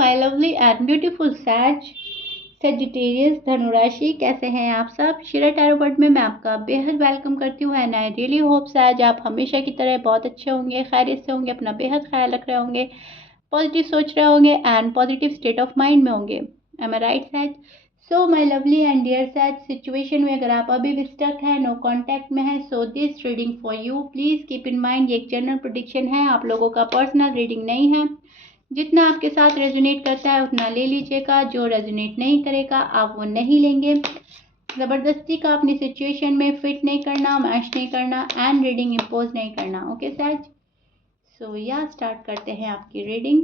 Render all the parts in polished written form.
My lovely and beautiful Sagittarius धनुराशि, कैसे हैं आप सब। शिरा टैरो कार्ड में मैं आपका बेहद वेलकम करती हूँ एंड आई रियली होप सैज आप हमेशा की तरह बहुत अच्छे होंगे, खैरियत से होंगे, अपना बेहद ख्याल रख रहे होंगे, पॉजिटिव सोच रहे होंगे and positive state of mind में होंगे। एम आई राइट सैज? So my lovely and dear सैज, सिचुएशन में अगर आप अभी भी स्टक है, नो कांटेक्ट में है, so this reading for you. Please keep in mind ये एक जनरल प्रेडिक्शन है, आप लोगों का पर्सनल रीडिंग नहीं है। जितना आपके साथ रेजोनेट करता है उतना ले लीजिएगा, जो रेजोनेट नहीं करेगा आप वो नहीं लेंगे। ज़बरदस्ती का अपनी सिचुएशन में फिट नहीं करना, मैच नहीं करना एंड रीडिंग इम्पोज नहीं करना। ओके सैज? सो या स्टार्ट करते हैं आपकी रीडिंग।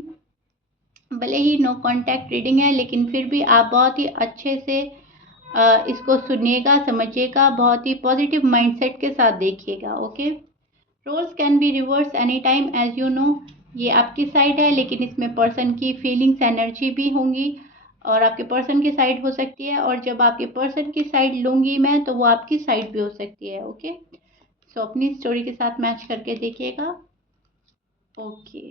भले ही नो कांटेक्ट रीडिंग है लेकिन फिर भी आप बहुत ही अच्छे से इसको सुनिएगा, समझिएगा, बहुत ही पॉजिटिव माइंडसेट के साथ देखिएगा। Okay, roles can be reverse any time as you know. ये आपकी साइड है लेकिन इसमें पर्सन की फीलिंग्स, एनर्जी भी होंगी और आपके पर्सन की साइड हो सकती है, और जब आपके पर्सन की साइड लूँगी मैं तो वो आपकी साइड भी हो सकती है। ओके, सो अपनी स्टोरी के साथ मैच करके देखिएगा। ओके,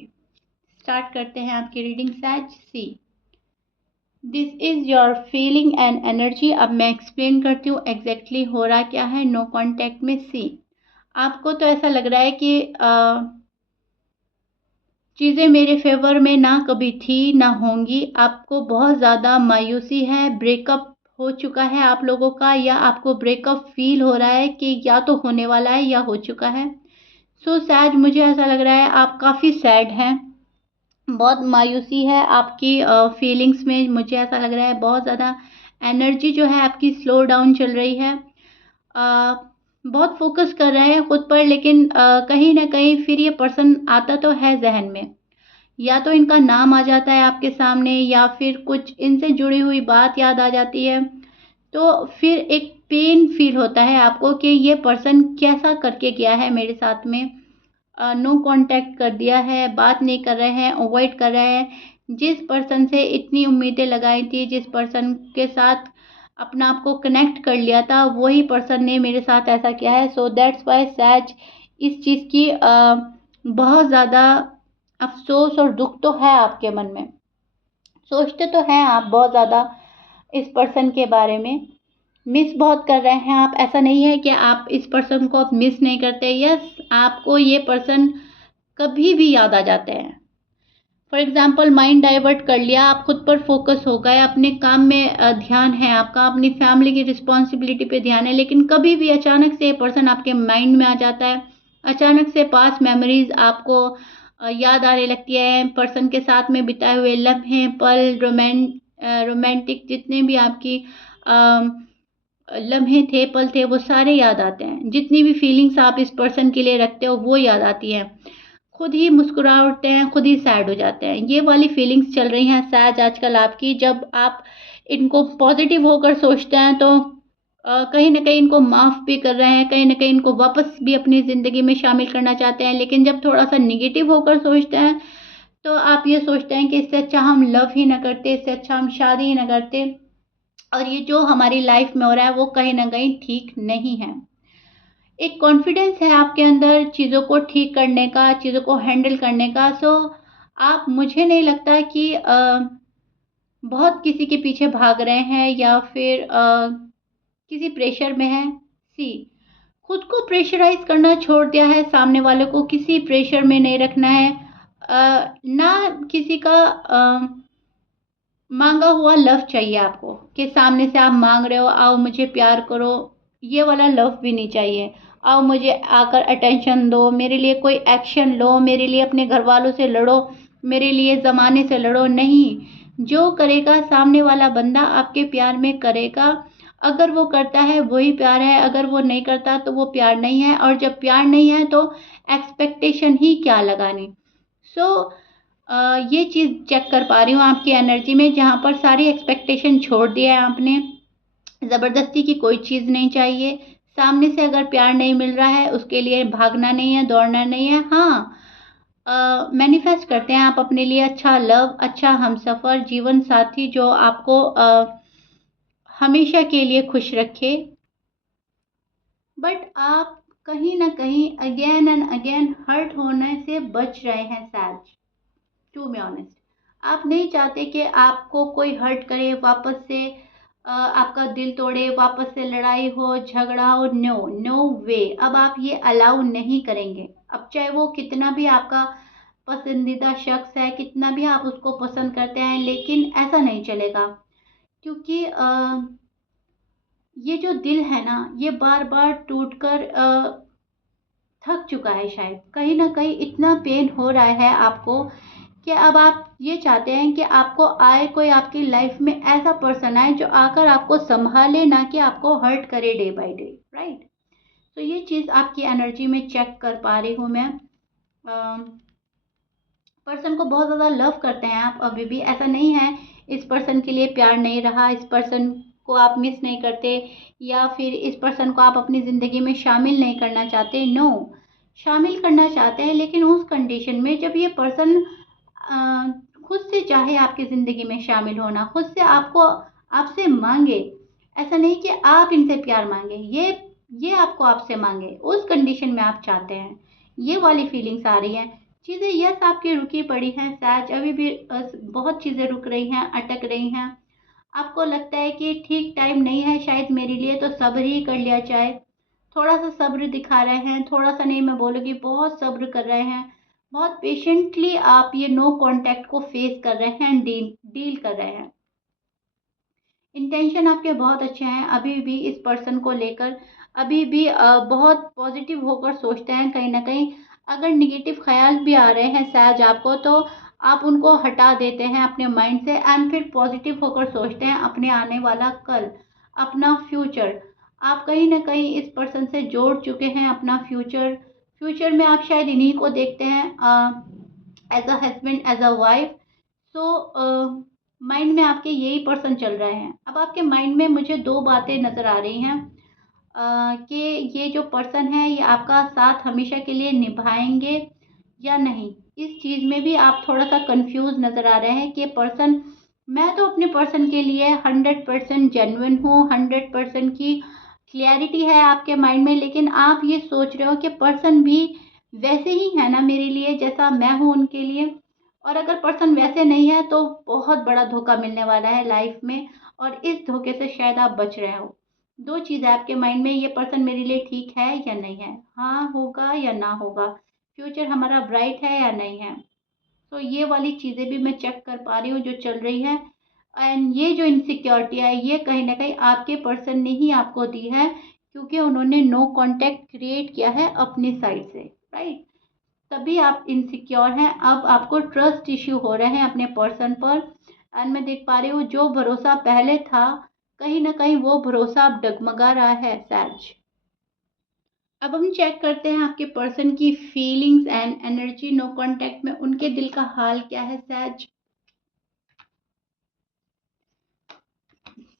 स्टार्ट करते हैं आपकी रीडिंग सैज। See, this is your feeling and energy. अब मैं एक्सप्लेन करती हूँ एग्जैक्टली हो रहा क्या है नो कॉन्टैक्ट में। सी, आपको तो ऐसा लग रहा है कि चीज़ें मेरे फेवर में ना कभी थी ना होंगी। आपको बहुत ज़्यादा मायूसी है, ब्रेकअप हो चुका है आप लोगों का, या आपको ब्रेकअप फील हो रहा है कि या तो होने वाला है या हो चुका है। सो सैड, मुझे ऐसा लग रहा है आप काफ़ी सैड हैं, बहुत मायूसी है आपकी फीलिंग्स में। मुझे ऐसा लग रहा है बहुत ज़्यादा एनर्जी जो है आपकी स्लो डाउन चल रही है। बहुत फोकस कर रहे हैं खुद पर, लेकिन कहीं ना कहीं फिर ये पर्सन आता तो है जहन में, या तो इनका नाम आ जाता है आपके सामने या फिर कुछ इनसे जुड़ी हुई बात याद आ जाती है, तो फिर एक पेन फील होता है आपको कि ये पर्सन कैसा करके गया है मेरे साथ में। नो कांटेक्ट कर दिया है, बात नहीं कर रहे हैं, अवॉइड कर रहे हैं। जिस पर्सन से इतनी उम्मीदें लगाई थी, जिस पर्सन के साथ अपना आप को कनेक्ट कर लिया था, वही पर्सन ने मेरे साथ ऐसा किया है। सो दैट्स वाई सैज, इस चीज़ की बहुत ज़्यादा अफसोस और दुख तो है आपके मन में। सोचते तो हैं आप बहुत ज़्यादा इस पर्सन के बारे में, मिस बहुत कर रहे हैं आप। ऐसा नहीं है कि आप इस पर्सन को आप मिस नहीं करते, यस आपको ये पर्सन कभी भी याद आ जाते हैं। फॉर एग्जाम्पल, माइंड डाइवर्ट कर लिया, आप खुद पर फोकस हो गए, अपने काम में ध्यान है आपका, अपनी फैमिली की रिस्पॉन्सिबिलिटी पे ध्यान है, लेकिन कभी भी अचानक से ये पर्सन आपके माइंड में आ जाता है। अचानक से पास्ट मेमोरीज आपको याद आने लगती है, पर्सन के साथ में बिताए हुए लम्हे, पल, रोमांटिक जितने भी आपकी लम्हे थे, पल थे, वो सारे याद आते हैं। जितनी भी फीलिंग्स आप इस पर्सन के लिए रखते हो वो याद आती हैं। खुद ही मुस्कुरा उठते हैं, खुद ही सैड हो जाते हैं। ये वाली फीलिंग्स चल रही हैं सैज आजकल आपकी। जब आप इनको पॉजिटिव होकर सोचते हैं तो कहीं न कहीं इनको माफ़ भी कर रहे हैं, कहीं न कहीं इनको वापस भी अपनी ज़िंदगी में शामिल करना चाहते हैं। लेकिन जब थोड़ा-सा नेगेटिव होकर सोचते हैं, तो आप ये सोचते हैं कि इससे अच्छा हम लव ही ना करते, इससे अच्छा हम शादी ही ना करते, और ये जो हमारी लाइफ में हो रहा है वो कहीं न कहीं ठीक नहीं है। एक कॉन्फिडेंस है आपके अंदर चीज़ों को ठीक करने का, चीज़ों को हैंडल करने का। सो आप, मुझे नहीं लगता कि बहुत किसी के पीछे भाग रहे हैं या फिर किसी प्रेशर में हैं। सी, खुद को प्रेशराइज़ करना छोड़ दिया है, सामने वाले को किसी प्रेशर में नहीं रखना है। ना किसी का माँगा हुआ लव चाहिए आपको, कि सामने से आप माँग रहे हो, आओ मुझे प्यार करो, ये वाला लव भी नहीं चाहिए। आओ मुझे आकर अटेंशन दो, मेरे लिए कोई एक्शन लो, मेरे लिए अपने घर वालों से लड़ो, मेरे लिए ज़माने से लड़ो, नहीं। जो करेगा सामने वाला बंदा आपके प्यार में करेगा। अगर वो करता है वही प्यार है, अगर वो नहीं करता तो वो प्यार नहीं है, और जब प्यार नहीं है तो एक्सपेक्टेशन ही क्या लगानी। सो ये चीज़ चेक कर पा रही हूँ आपकी एनर्जी में, जहाँ पर सारी एक्सपेक्टेशन छोड़ दिया है आपने। ज़बरदस्ती की कोई चीज़ नहीं चाहिए। सामने से अगर प्यार नहीं मिल रहा है उसके लिए भागना नहीं है, दौड़ना नहीं है। हाँ, मैनिफेस्ट करते हैं आप अपने लिए अच्छा लव, अच्छा हमसफ़र, जीवन साथी जो आपको हमेशा के लिए खुश रखे। बट आप कहीं ना कहीं अगेन एंड अगेन हर्ट होने से बच रहे हैं सैज, टू बी ऑनेस्ट। आप नहीं चाहते कि आपको कोई हर्ट करे, वापस से आपका दिल तोड़े, वापस से लड़ाई हो, झगड़ा हो। नो, नो वे। अब आप ये अलाउ नहीं करेंगे। अब चाहे वो कितना भी आपका पसंदीदा शख्स है, कितना भी आप उसको पसंद करते हैं, लेकिन ऐसा नहीं चलेगा। क्योंकि ये जो दिल है ना, ये बार बार टूट कर थक चुका है। शायद कहीं ना कहीं इतना पेन हो रहा है आपको कि अब आप ये चाहते हैं कि आपको आए कोई आपकी लाइफ में ऐसा पर्सन आए जो आकर आपको संभाले, ना कि आपको हर्ट करे डे बाय डे। राइट। तो ये चीज़ आपकी एनर्जी में चेक कर पा रही हूँ मैं। पर्सन को बहुत ज़्यादा लव करते हैं आप अभी भी, ऐसा नहीं है इस पर्सन के लिए प्यार नहीं रहा, इस पर्सन को आप मिस नहीं करते, या फिर इस पर्सन को आप अपनी ज़िंदगी में शामिल नहीं करना चाहते। नो, शामिल करना चाहते हैं, लेकिन उस कंडीशन में जब ये पर्सन खुद से चाहे आपकी ज़िंदगी में शामिल होना, खुद से आपको आपसे मांगे। ऐसा नहीं कि आप इनसे प्यार मांगे, ये आपको आपसे मांगे, उस कंडीशन में आप चाहते हैं। ये वाली फीलिंग्स आ रही हैं। चीज़ें यस आपकी रुकी पड़ी हैं सहज, अभी भी बहुत चीज़ें रुक रही हैं, अटक रही हैं। आपको लगता है कि ठीक टाइम नहीं है शायद मेरे लिए, तो सब्र ही कर लिया जाए। थोड़ा सा सब्र दिखा रहे हैं, थोड़ा सा नहीं मैं बोलूँगी, बहुत सब्र कर रहे हैं। बहुत पेशेंटली आप ये नो कांटेक्ट को फेस कर रहे हैं, डील डील कर रहे हैं। इंटेंशन आपके बहुत अच्छे हैं अभी भी इस पर्सन को लेकर, अभी भी बहुत पॉजिटिव होकर सोचते हैं। कहीं ना कहीं अगर निगेटिव ख्याल भी आ रहे हैं सहज आपको, तो आप उनको हटा देते हैं अपने माइंड से, एंड फिर पॉजिटिव होकर सोचते हैं अपने आने वाला कल, अपना फ्यूचर। आप कहीं ना कहीं इस पर्सन से जोड़ चुके हैं अपना फ्यूचर। फ्यूचर में आप शायद इन्हीं को देखते हैं as a husband, as a wife. So mind में आपके यही पर्सन चल रहे हैं। अब आपके माइंड में मुझे दो बातें नज़र आ रही हैं कि ये जो पर्सन है ये आपका साथ हमेशा के लिए निभाएंगे या नहीं। इस चीज़ में भी आप थोड़ा सा कंफ्यूज नज़र आ रहे हैं कि पर्सन, मैं तो अपने पर्सन के लिए 100% जेन्युइन हूँ, 100% की क्लियरिटी है आपके माइंड में, लेकिन आप ये सोच रहे हो कि पर्सन भी वैसे ही है ना मेरे लिए जैसा मैं हूँ उनके लिए। और अगर पर्सन वैसे नहीं है तो बहुत बड़ा धोखा मिलने वाला है लाइफ में, और इस धोखे से शायद आप बच रहे हो। दो चीज़ है आपके माइंड में, ये पर्सन मेरे लिए ठीक है या नहीं है, हाँ होगा या ना होगा, फ्यूचर हमारा ब्राइट है या नहीं है। तो ये वाली चीज़ें भी मैं चेक कर पा रही हूँ जो चल रही है। एंड ये जो इनसिक्योरिटी है ये कहीं ना कहीं आपके पर्सन ने ही आपको दी है, क्योंकि उन्होंने नो कांटेक्ट क्रिएट किया है अपनी साइड से। राइट। तभी आप इनसिक्योर हैं। अब आपको ट्रस्ट इश्यू हो रहे हैं अपने पर्सन पर, एंड मैं देख पा रही हूँ जो भरोसा पहले था, कहीं ना कहीं वो भरोसा अब डगमगा रहा है सैज। अब हम चेक करते हैं आपके पर्सन की feelings and energy no contact में, उनके दिल का हाल क्या है सैज।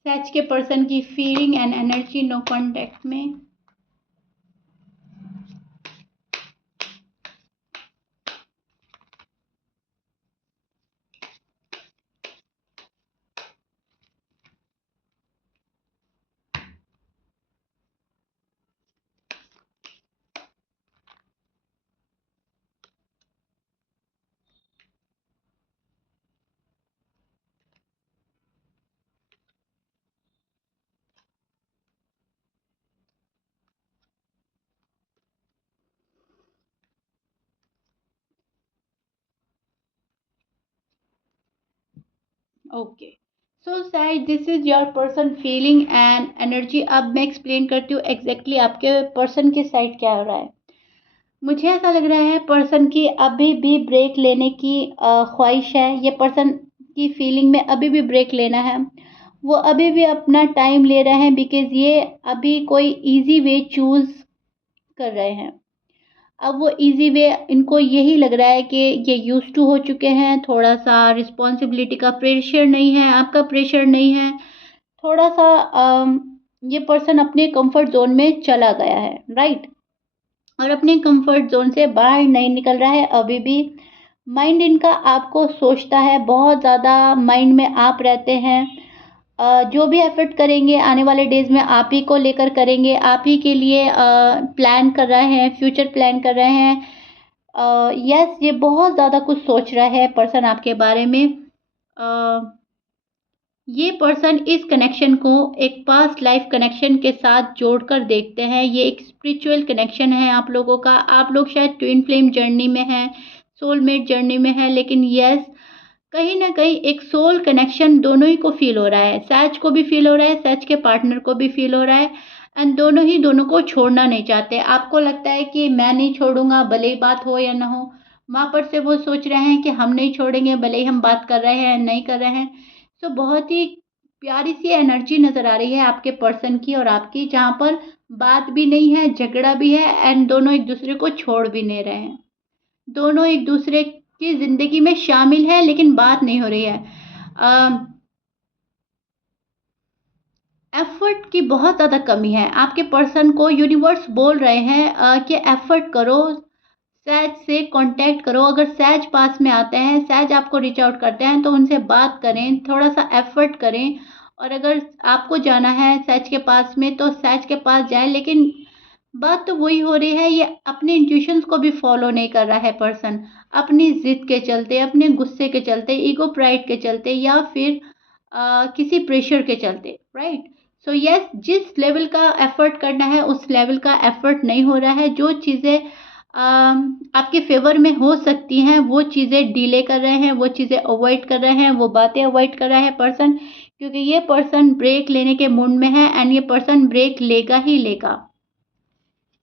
सैज के पर्सन की feeling and energy no contact में। ओके, सो सैज this is your person feeling and energy. अब मैं एक्सप्लेन करती हूँ एग्जैक्टली आपके पर्सन के साइड क्या हो रहा है। मुझे ऐसा लग रहा है पर्सन की अभी भी ब्रेक लेने की ख्वाहिश है। ये पर्सन की फीलिंग में अभी भी ब्रेक लेना है। वो अभी भी अपना टाइम ले रहे हैं, बिकॉज ये अभी कोई इजी वे चूज कर रहे हैं। अब वो इजी वे इनको यही लग रहा है कि ये यूज टू हो चुके हैं, थोड़ा सा रिस्पॉन्सिबिलिटी का प्रेशर नहीं है, आपका प्रेशर नहीं है। थोड़ा सा ये पर्सन अपने कंफर्ट जोन में चला गया है। राइट। और अपने कंफर्ट जोन से बाहर नहीं निकल रहा है अभी भी। माइंड इनका आपको सोचता है, बहुत ज़्यादा माइंड में आप रहते हैं। जो भी एफर्ट करेंगे आने वाले डेज में आप ही को लेकर करेंगे, आप ही के लिए प्लान कर रहे हैं, फ्यूचर प्लान कर रहे हैं। यस, ये बहुत ज़्यादा कुछ सोच रहा है पर्सन आपके बारे में। ये पर्सन इस कनेक्शन को एक पास्ट लाइफ कनेक्शन के साथ जोड़कर देखते हैं। ये एक स्पिरिचुअल कनेक्शन है आप लोगों का। आप लोग शायद ट्विन फ्लेम जर्नी में हैं, सोलमेट जर्नी में है, लेकिन यस, कहीं न कहीं एक सोल कनेक्शन दोनों ही को फ़ील हो रहा है। सैज को भी फ़ील हो रहा है, सैज के पार्टनर को भी फ़ील हो रहा है एंड दोनों ही दोनों को छोड़ना नहीं चाहते। आपको लगता है कि मैं नहीं छोड़ूँगा भले ही बात हो या ना हो। वहाँ पर से वो सोच रहे हैं कि हम नहीं छोड़ेंगे भले ही हम बात कर रहे हैं, नहीं कर रहे हैं। सो बहुत ही प्यारी सी एनर्जी नज़र आ रही है आपके पर्सन की और आपकी, जहाँ पर बात भी नहीं है, झगड़ा भी है एंड दोनों एक-दूसरे को छोड़ भी नहीं रहे हैं। दोनों एक-दूसरे की ज़िंदगी में शामिल है लेकिन बात नहीं हो रही है। एफ़र्ट की बहुत ज़्यादा कमी है। आपके पर्सन को यूनिवर्स बोल रहे हैं कि एफ़र्ट करो, सैज से कॉन्टैक्ट करो। अगर सैज पास में आते हैं, सैज आपको रीच आउट करते हैं तो उनसे बात करें, थोड़ा-सा एफ़र्ट करें और अगर आपको जाना है सैज के पास में तो सैज के पास जाएँ, लेकिन बात तो वही हो रही है, ये अपने इंट्यूशंस को भी फ़ॉलो नहीं कर रहा है पर्सन। अपनी ज़िद के चलते, अपने गुस्से के चलते, ईगो प्राइड के चलते या फिर किसी प्रेशर के चलते, राइट? सो यस, जिस लेवल का एफ़र्ट करना है उस लेवल का एफ़र्ट नहीं हो रहा है। जो चीज़ें आपके फ़ेवर में हो सकती हैं, वो चीज़ें डिले कर रहे हैं, वो चीज़ें अवॉइड कर रहे हैं, वो बातें अवॉइड कर रहा है पर्सन, क्योंकि ये पर्सन ब्रेक लेने के मूड में है एंड ये पर्सन ब्रेक लेगा ही लेगा।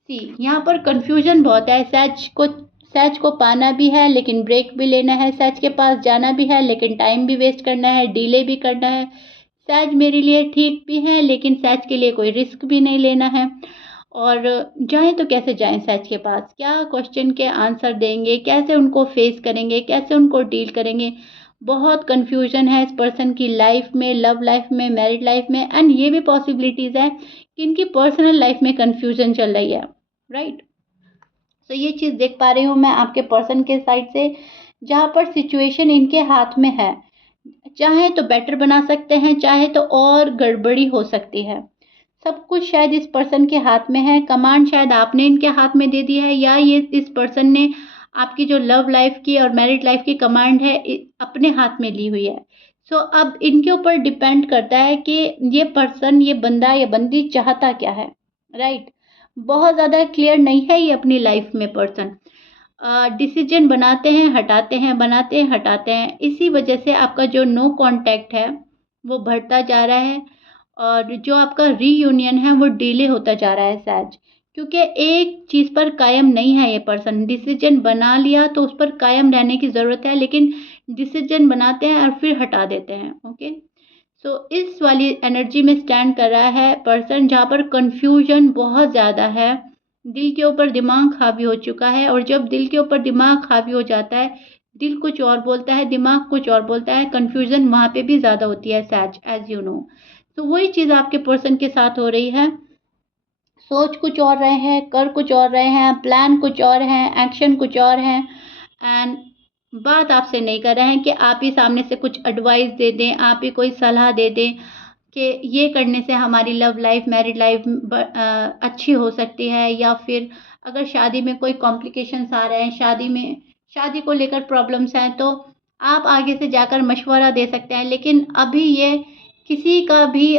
यहाँ पर कन्फ्यूजन बहुत है। सैज को पाना भी है लेकिन ब्रेक भी लेना है, सैज के पास जाना भी है लेकिन टाइम भी वेस्ट करना है, डिले भी करना है। सैज मेरे लिए ठीक भी है लेकिन सैज के लिए कोई रिस्क भी नहीं लेना है। और जाएँ तो कैसे जाएँ सैज के पास? क्या क्वेश्चन के आंसर देंगे? कैसे उनको फेस करेंगे? कैसे उनको डील करेंगे? बहुत कन्फ्यूजन है इस पर्सन की लाइफ़ में, लव लाइफ़ में, मैरिड लाइफ़ में एंड ये भी पॉसिबिलिटीज़ है कि इनकी पर्सनल लाइफ़ में कन्फ्यूजन चल रही है, राइट? तो ये चीज़ देख पा रही हूँ मैं आपके पर्सन के साइड से, जहाँ पर सिचुएशन इनके हाथ में है। चाहे तो बेटर बना सकते हैं, चाहे तो और गड़बड़ी हो सकती है। सब कुछ शायद इस पर्सन के हाथ में है, कमांड शायद आपने इनके हाथ में दे दी है या ये इस पर्सन ने आपकी जो लव लाइफ़ की और मैरिड लाइफ़ की कमांड है अपने हाथ में ली हुई है। सो अब इनके ऊपर डिपेंड करता है कि ये पर्सन, ये बंदा या बंदी चाहता क्या है, राइट? बहुत ज़्यादा क्लियर नहीं है ये अपनी लाइफ़ में पर्सन। डिसीजन बनाते हैं, हटाते हैं, बनाते हैं, हटाते हैं। इसी वजह से आपका जो नो कॉन्टैक्ट है, वो बढ़ता जा रहा है और जो आपका रीयूनियन है, वो डिले होता जा रहा है शायद। क्योंकि एक चीज़ पर कायम नहीं है ये पर्सन। डिसीजन बना लिया तो उस पर कायम रहने की ज़रूरत है, लेकिन डिसीजन बनाते हैं और फिर हटा देते हैं, ओके? सो इस वाली एनर्जी में स्टैंड कर रहा है पर्सन, जहाँ पर कन्फ्यूजन बहुत ज़्यादा है। दिल के ऊपर दिमाग हावी हो चुका है और जब दिल के ऊपर दिमाग हावी हो जाता है, दिल कुछ और बोलता है, दिमाग कुछ और बोलता है, कन्फ्यूजन वहाँ पे भी ज़्यादा होती है सैज, एज़ यू नो। तो वही चीज़ आपके पर्सन के साथ हो रही है। सोच कुछ और रहे हैं, कर कुछ और रहे हैं, प्लान कुछ और हैं, एक्शन कुछ और हैं एंड बात आपसे नहीं कर रहे हैं कि आप ही सामने से कुछ एडवाइस दे दें, आप ही कोई सलाह दे दें कि ये करने से हमारी लव लाइफ, मैरिड लाइफ अच्छी हो सकती है, या फिर अगर शादी में कोई कॉम्प्लिकेशंस आ रहे हैं, शादी को लेकर प्रॉब्लम्स हैं, तो आप आगे से जाकर मशवरा दे सकते हैं। लेकिन अभी ये किसी का भी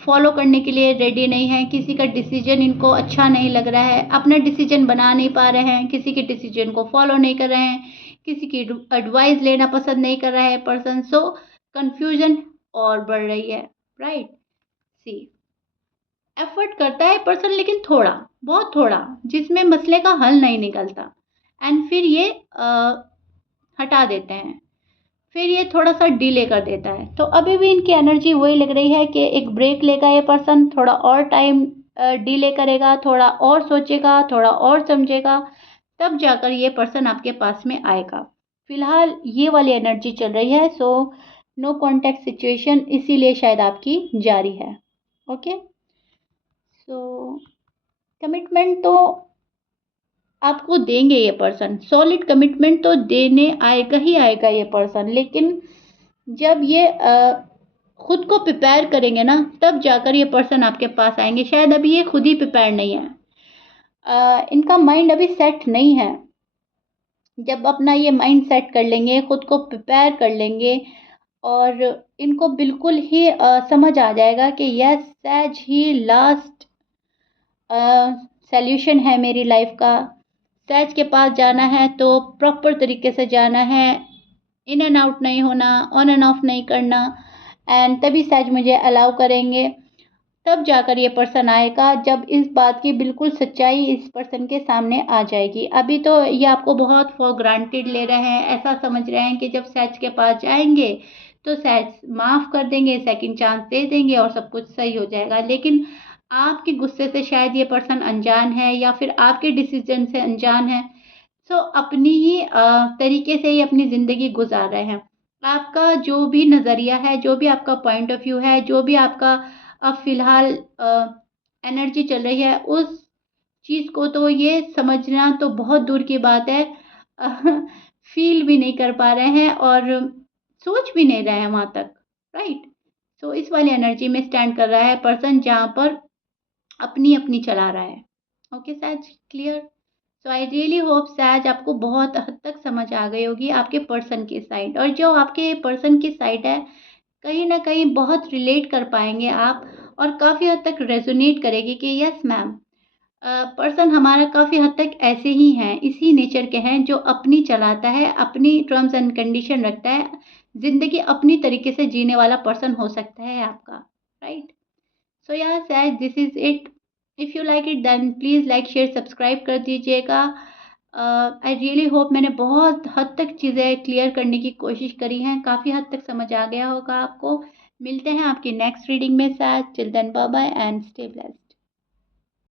फॉलो करने के लिए रेडी नहीं है, किसी का डिसीजन इनको अच्छा नहीं लग रहा है, अपना डिसीजन बना नहीं पा रहे हैं, किसी के डिसीजन को फॉलो नहीं कर रहे हैं, किसी की एडवाइस लेना पसंद नहीं कर रहा है पर्सन। सो कन्फ्यूजन और बढ़ रही है, राइट? सी, एफर्ट करता है पर्सन लेकिन थोड़ा, बहुत थोड़ा, जिसमें मसले का हल नहीं निकलता एंड फिर ये हटा देते हैं, फिर ये थोड़ा-सा डिले कर देता है। तो अभी भी इनकी एनर्जी वही लग रही है कि एक ब्रेक लेगा ये पर्सन, थोड़ा और टाइम डिले करेगा, थोड़ा और सोचेगा, थोड़ा और समझेगा, तब जाकर ये पर्सन आपके पास में आएगा। फिलहाल ये वाली एनर्जी चल रही है, सो नो कॉन्टैक्ट सिचुएशन इसीलिए शायद आपकी जारी है, ओके? सो कमिटमेंट तो आपको देंगे ये पर्सन, सॉलिड कमिटमेंट तो देने आएगा ही आएगा ये पर्सन, लेकिन जब ये खुद को प्रिपेयर करेंगे ना, तब जाकर ये पर्सन आपके पास आएँगे। शायद अभी ये खुद ही प्रिपेयर नहीं है। इनका माइंड अभी सेट नहीं है। जब अपना ये माइंड सेट कर लेंगे, खुद को प्रिपेयर कर लेंगे, और इनको बिल्कुल ही समझ आ जाएगा कि यस सहज ही लास्ट सॉल्यूशन है मेरी लाइफ का। सहज के पास जाना है तो प्रॉपर तरीके से जाना है, इन एंड आउट नहीं होना, ऑन एंड ऑफ नहीं करना, एंड तभी सहज मुझे अलाउ करेंगे। तब जाकर ये पर्सन आएगा जब इस बात की बिल्कुल सच्चाई इस पर्सन के सामने आ जाएगी। अभी तो ये आपको बहुत फॉर ग्रांटेड ले रहे हैं, ऐसा समझ रहे हैं कि जब सहज के पास जाएंगे तो सहज माफ़ कर देंगे, सेकंड चांस दे देंगे और सब कुछ सही हो जाएगा। लेकिन आपके गुस्से से शायद ये पर्सन अनजान है या फिर आपके डिसीजन से अनजान है। सो अपनी ही तरीके से ही अपनी ज़िंदगी गुजार रहे हैं। आपका जो भी नज़रिया है, जो भी आपका पॉइंट ऑफ व्यू है, जो भी आपका अब फ़िलहाल एनर्जी चल रही है, उस चीज़ को तो ये समझना तो बहुत दूर की बात है। फ़ील भी नहीं कर पा रहे हैं और सोच भी नहीं रहे हैं वहाँ तक, राइट? सो इस वाली एनर्जी में स्टैंड कर रहा है पर्सन जहाँ पर अपनी-अपनी चला रहा है। ओके सहज, clear? So I really hope सहज आपको बहुत हद तक समझ आ गई होगी आपके पर्सन की साइड, और जो आपके पर्सन की साइड है कहीं न कहीं बहुत रिलेट कर पाएँगे आप और काफ़ी हद तक रेज़ोनेट करेगी कि यस मैम, पर्सन हमारा काफ़ी हद तक ऐसे ही हैं, इसी नेचर के हैं जो अपनी चलाता है, अपनी टर्म्स एंड कंडीशन रखता है, ज़िंदगी अपनी तरीके से जीने वाला पर्सन हो सकता है आपका, राइट? सो या शायद this is it. If you like it then please like, share, subscribe कर दीजिएगा। आई रियली होप मैंने बहुत हद तक चीज़ें क्लियर करने की कोशिश करी हैं, काफ़ी हद तक समझ आ गया होगा आपको। मिलते हैं आपकी नेक्स्ट रीडिंग में शायद। Till then bye bye and stay blessed.